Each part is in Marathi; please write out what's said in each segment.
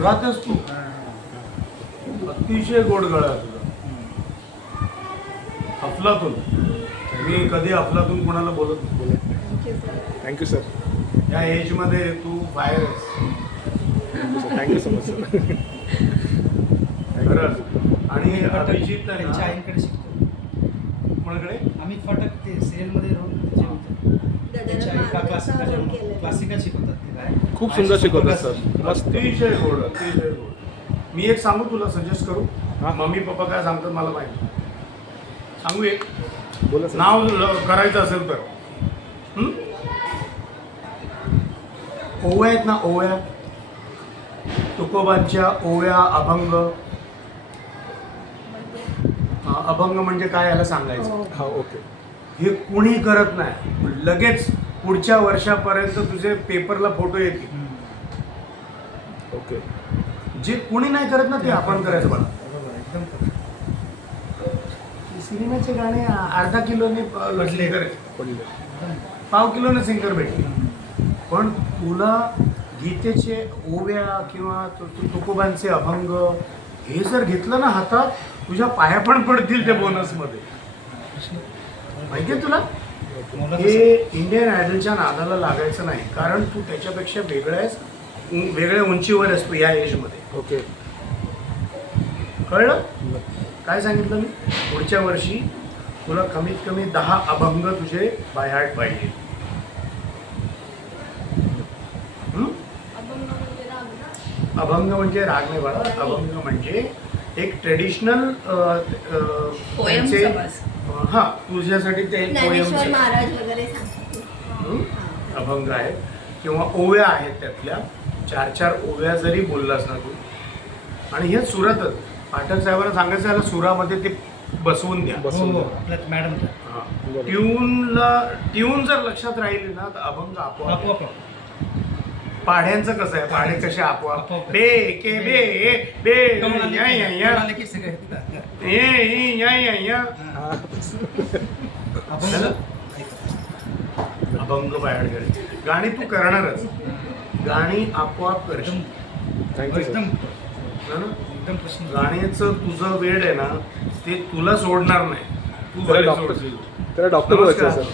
सुरातच तू अतिशय गोड गळा तुझा. अफलातून. मी कधी अफलातून कोणाला बोलत. Thank you sir. या एजमध्ये तू बाहेर थँक्यू सो मच सर. खरंच. आणि अभिजित आहे त्यांच्या ना, आईकडे शिकतो. कोणाकडे? आम्ही फटक ते सिरियलमध्ये रोल त्यांच्या आई क्लासिकल शिकवतात ते काय. खूप सुंदर शिकवतात सर. मस्त. अतिशय गोड, अतिशय गोड. मी एक सांगू तुला, सजेस्ट करू? हां. मम्मी पप्पा काय सांगतात मला माहिती. सांगू एक बोला सर. नाव करायचं असेल तर ओव्या आहेत ना, ओव्या, तुकोबांच्या ओव्या, अभंग. अभंग म्हणजे काय याला सांगायचं. हा ओके. हे कुणी करत नाही. लगेच पुढच्या वर्षापर्यंत तुझे पेपरला फोटो येतील. ओके. जे कुणी नाही करत ना ते आपण करायचं. बघा, एकदम सिनेमाचे गाणे अर्धा किलोने सिंगर, पाव किलोने सिंगर भेटले. पण तुला गीतेचे ओव्या किंवा तुकोबांचे अभंग हे जर घेतलं ना हातात, तुझ्या पाया पण पडतील ते बोनसमध्ये. माहिती आहे तुला? हे इंडियन आयडलच्या नादाला लागायचं नाही, कारण तू त्याच्यापेक्षा वेगळ्या उंचीवर असतो या एजमध्ये. ओके. कळलं काय सांगितलं मी? पुढच्या वर्षी तुला कमीत कमी 10 अभंग तुझे बाय हार्ट पाहिजे. अभंग म्हणजे राग नाही बाळा. अभंग म्हणजे एक ट्रेडिशनल हा तुझ्यासाठी ते ज्ञानेश्वर महाराज वगैरे सांगतात. अभंग आहेत किंवा ओव्या आहेत. त्यातल्या 4-4 ओव्या जरी बोललास ना तू, आणि हे सुरातच पाठक साहेबांना सांगायचं याला सुरामध्ये ते बसवून द्या. मॅडम ट्यून जर लक्षात राहिली ना तर अभंग आपोआप. आपोआप. पाढ्यांचं कसं आहे, पाढे कसे आपोआप बे के बे बे या या या आले की सगळे ए या या या. अभंग बाहेर गेले. गाणी तू करणारच. गाणी आपोआप करशील. Thank you sir. एकदम गाण्याचं तुझं वेळ आहे ना ते तुला सोडणार नाही. तू त्याला भले डॉक्टर सोडशील. त्याला डॉक्टर व्हायचं आहे सर.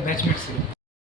बॅचमेट्स